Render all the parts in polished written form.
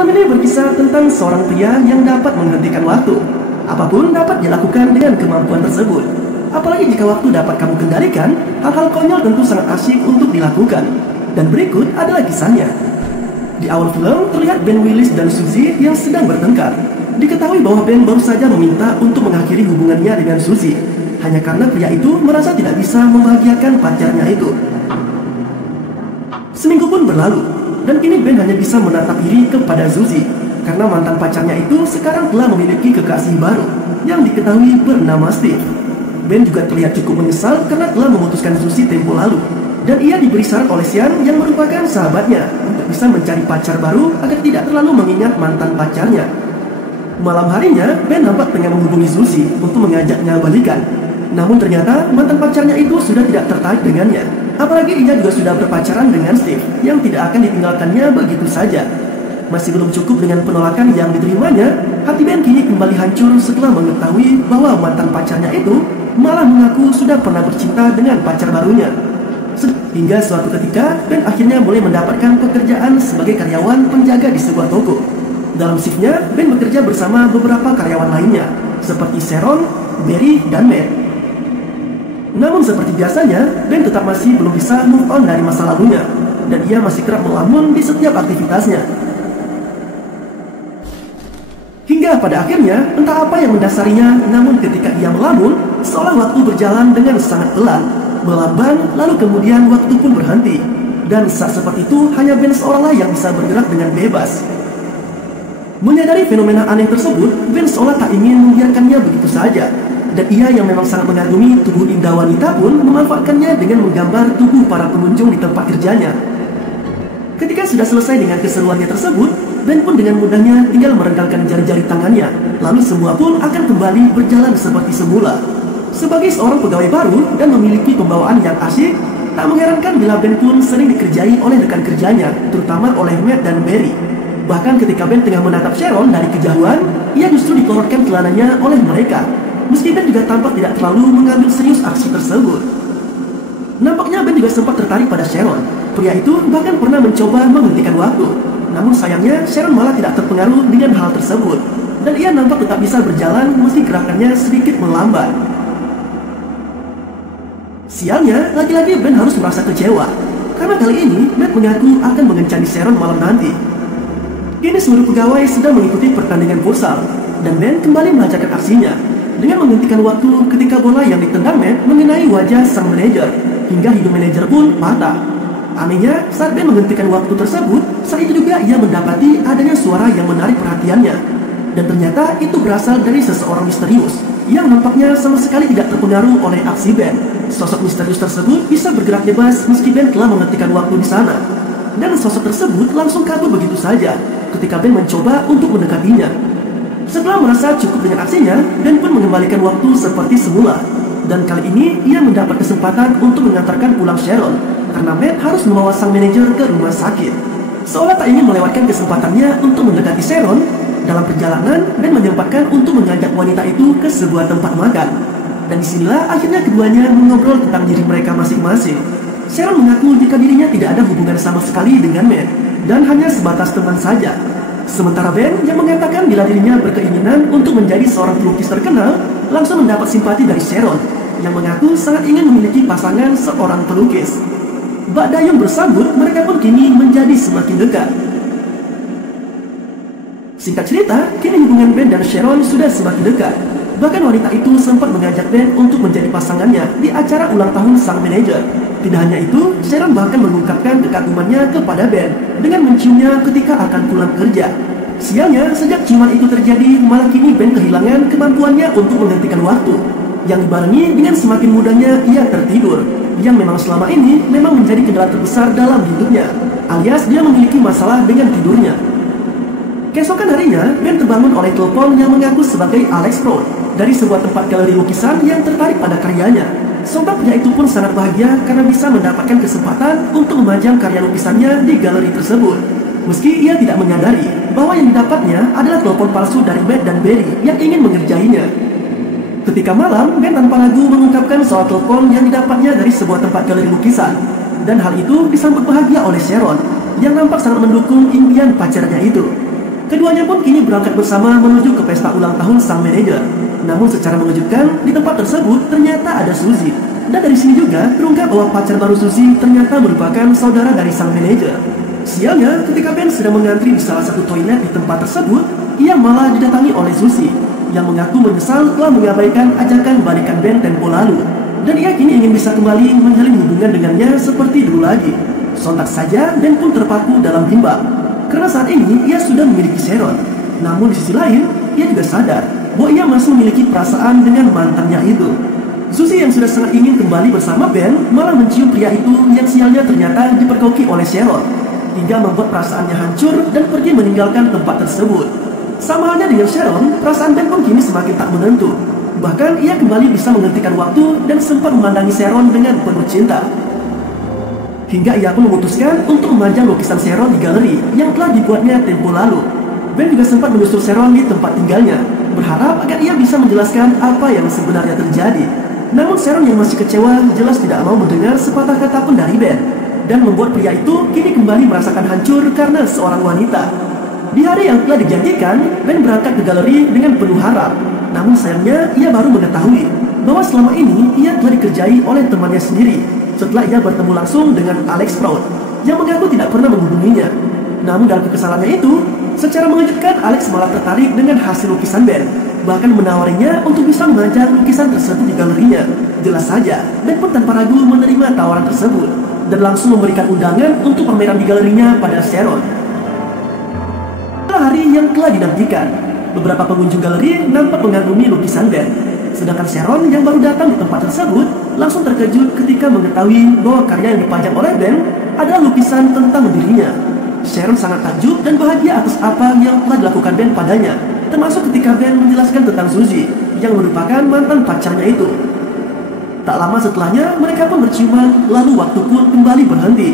Film ini berkisah tentang seorang pria yang dapat menghentikan waktu. Apapun dapat dilakukan dengan kemampuan tersebut. Apalagi jika waktu dapat kamu kendalikan, hal-hal konyol tentu sangat asyik untuk dilakukan. Dan berikut adalah kisahnya. Di awal film terlihat Ben Willis dan Suzy yang sedang bertengkar. Diketahui bahwa Ben baru saja meminta untuk mengakhiri hubungannya dengan Suzy, hanya karena pria itu merasa tidak bisa membahagiakan pacarnya itu. Seminggu pun berlalu, dan kini Ben hanya bisa menatap iri kepada Suzy, karena mantan pacarnya itu sekarang telah memiliki kekasih baru, yang diketahui bernama Steve. Ben juga terlihat cukup menyesal karena telah memutuskan Suzy tempo lalu, dan ia diberi saran oleh Sean yang merupakan sahabatnya untuk bisa mencari pacar baru agar tidak terlalu mengingat mantan pacarnya. Malam harinya, Ben nampak tengah menghubungi Suzy untuk mengajaknya balikan. Namun ternyata mantan pacarnya itu sudah tidak tertarik dengannya. Apalagi ia juga sudah berpacaran dengan Steve yang tidak akan ditinggalkannya begitu saja. Masih belum cukup dengan penolakan yang diterimanya, hati Ben kini kembali hancur setelah mengetahui bahwa mantan pacarnya itu malah mengaku sudah pernah bercinta dengan pacar barunya. Hingga suatu ketika, Ben akhirnya mulai mendapatkan pekerjaan sebagai karyawan penjaga di sebuah toko. Dalam shiftnya, Ben bekerja bersama beberapa karyawan lainnya, seperti Sharon, Barry, dan Matt. Namun seperti biasanya, Ben tetap masih belum bisa move on dari masa lalunya, dan ia masih kerap melamun di setiap aktivitasnya. Hingga pada akhirnya, entah apa yang mendasarinya, namun ketika ia melamun, seolah waktu berjalan dengan sangat pelan, melamban, lalu kemudian waktu pun berhenti. Dan saat seperti itu, hanya Ben seoranglah yang bisa bergerak dengan bebas. Menyadari fenomena aneh tersebut, Ben seolah tak ingin membiarkannya begitu saja. Dan ia yang memang sangat mengagumi tubuh indah wanita pun memanfaatkannya dengan menggambar tubuh para pengunjung di tempat kerjanya. Ketika sudah selesai dengan keseruannya tersebut, Ben pun dengan mudahnya tinggal meregangkan jari-jari tangannya, lalu semua pun akan kembali berjalan seperti semula. Sebagai seorang pegawai baru dan memiliki pembawaan yang asyik, tak mengherankan bila Ben pun sering dikerjai oleh rekan kerjanya, terutama oleh Matt dan Barry. Bahkan ketika Ben tengah menatap Sharon dari kejauhan, ia justru dikelorkan celananya oleh mereka. Meski Ben juga tampak tidak terlalu mengambil serius aksi tersebut. Nampaknya Ben juga sempat tertarik pada Sharon. Pria itu bahkan pernah mencoba menghentikan waktu. Namun sayangnya Sharon malah tidak terpengaruh dengan hal tersebut. Dan ia nampak tetap bisa berjalan meski gerakannya sedikit melambat. Sialnya, lagi-lagi Ben harus merasa kecewa. Karena kali ini Matt mengaku akan mengencani Sharon malam nanti. Kini seluruh pegawai sedang mengikuti pertandingan futsal. Dan Ben kembali melancarkan aksinya dengan menghentikan waktu ketika bola yang ditendang Matt mengenai wajah sang manajer, hingga hidung manajer pun patah. Anehnya, saat Ben menghentikan waktu tersebut, saat itu juga ia mendapati adanya suara yang menarik perhatiannya. Dan ternyata itu berasal dari seseorang misterius yang nampaknya sama sekali tidak terpengaruh oleh aksi Ben. Sosok misterius tersebut bisa bergerak bebas meski Ben telah menghentikan waktu di sana. Dan sosok tersebut langsung kabur begitu saja ketika Ben mencoba untuk mendekatinya. Setelah merasa cukup dengan aksinya, Ben pun mengembalikan waktu seperti semula. Dan kali ini ia mendapat kesempatan untuk mengantarkan pulang Sharon, karena Matt harus membawa sang manajer ke rumah sakit. Seolah tak ingin melewatkan kesempatannya untuk mendekati Sharon, dalam perjalanan Ben menyempatkan untuk mengajak wanita itu ke sebuah tempat makan. Dan disinilah akhirnya keduanya mengobrol tentang diri mereka masing-masing. Sharon mengaku jika dirinya tidak ada hubungan sama sekali dengan Matt, dan hanya sebatas teman saja. Sementara Ben yang mengatakan bila dirinya berkeinginan untuk menjadi seorang pelukis terkenal, langsung mendapat simpati dari Sharon, yang mengaku sangat ingin memiliki pasangan seorang pelukis. Bak dayung bersambut, mereka pun kini menjadi semakin dekat. Singkat cerita, kini hubungan Ben dan Sharon sudah semakin dekat. Bahkan wanita itu sempat mengajak Ben untuk menjadi pasangannya di acara ulang tahun sang manajer. Tidak hanya itu, Sharon bahkan mengungkapkan kekagumannya kepada Ben dengan menciumnya ketika akan pulang kerja. Sialnya, sejak ciuman itu terjadi, malah kini Ben kehilangan kemampuannya untuk menghentikan waktu, yang dibarengi dengan semakin mudahnya ia tertidur, yang memang selama ini memang menjadi kendala terbesar dalam hidupnya, alias dia memiliki masalah dengan tidurnya. Keesokan harinya, Ben terbangun oleh telepon yang mengaku sebagai Alex Pro dari sebuah tempat galeri lukisan yang tertarik pada karyanya. Sontak pria itu pun sangat bahagia karena bisa mendapatkan kesempatan untuk memajang karya lukisannya di galeri tersebut. Meski ia tidak menyadari bahwa yang didapatnya adalah telepon palsu dari Matt dan Barry yang ingin mengerjainya. Ketika malam, Ben tanpa ragu mengungkapkan soal telepon yang didapatnya dari sebuah tempat galeri lukisan. Dan hal itu disambut bahagia oleh Sharon, yang nampak sangat mendukung impian pacarnya itu. Keduanya pun kini berangkat bersama menuju ke pesta ulang tahun sang manajer. Namun secara mengejutkan, di tempat tersebut ternyata ada Suzy. Dan dari sini juga terungkap bahwa pacar baru Suzy ternyata merupakan saudara dari sang manajer. Sialnya, ketika Ben sedang mengantri di salah satu toilet di tempat tersebut, ia malah didatangi oleh Suzy yang mengaku menyesal telah mengabaikan ajakan balikan Ben tempo lalu. Dan ia kini ingin bisa kembali menjalin hubungan dengannya seperti dulu lagi. Sontak saja Ben pun terpaku dalam bimbang, karena saat ini ia sudah memiliki Sharon. Namun di sisi lain, ia juga sadar bahwa ia masih memiliki perasaan dengan mantannya itu. Suzy yang sudah sangat ingin kembali bersama Ben malah mencium pria itu yang sialnya ternyata dipergoki oleh Sharon, hingga membuat perasaannya hancur dan pergi meninggalkan tempat tersebut. Sama halnya dengan Sharon, perasaan Ben pun kini semakin tak menentu. Bahkan ia kembali bisa menghentikan waktu dan sempat memandangi Sharon dengan penuh cinta. Hingga ia pun memutuskan untuk memajang lukisan Sharon di galeri yang telah dibuatnya tempo lalu. Ben juga sempat menyusul Sharon di tempat tinggalnya, berharap agar ia bisa menjelaskan apa yang sebenarnya terjadi. Namun Sharon yang masih kecewa jelas tidak mau mendengar sepatah kata pun dari Ben, dan membuat pria itu kini kembali merasakan hancur karena seorang wanita. Di hari yang telah dijanjikan, Ben berangkat ke galeri dengan penuh harap. Namun sayangnya ia baru mengetahui bahwa selama ini ia telah dikerjai oleh temannya sendiri setelah ia bertemu langsung dengan Alex Proud yang mengaku tidak pernah menghubunginya. Namun dalam kekesalannya itu, secara mengejutkan Alex malah tertarik dengan hasil lukisan Ben, bahkan menawarinya untuk bisa memajang lukisan tersebut di galerinya. Jelas saja, Ben pun tanpa ragu menerima tawaran tersebut dan langsung memberikan undangan untuk pameran di galerinya pada Sharon. Setelah hari yang telah dinantikan, beberapa pengunjung galeri nampak mengagumi lukisan Ben. Sedangkan Sharon yang baru datang di tempat tersebut langsung terkejut ketika mengetahui bahwa karya yang dipajang oleh Ben adalah lukisan tentang dirinya. Sharon sangat takjub dan bahagia atas apa yang telah dilakukan Ben padanya, termasuk ketika Ben menjelaskan tentang Suzy yang merupakan mantan pacarnya itu. Tak lama setelahnya mereka pun berciuman, lalu waktu pun kembali berhenti.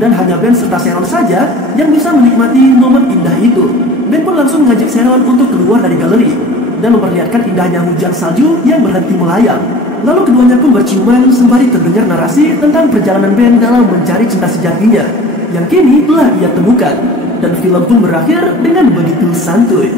Dan hanya Ben serta Sharon saja yang bisa menikmati momen indah itu. Ben pun langsung mengajak Sharon untuk keluar dari galeri dan memperlihatkan indahnya hujan salju yang berhenti melayang. Lalu keduanya pun berciuman sembari terdengar narasi tentang perjalanan Ben dalam mencari cinta sejatinya yang kini telah ia temukan. Dan film pun berakhir dengan begitu santuy.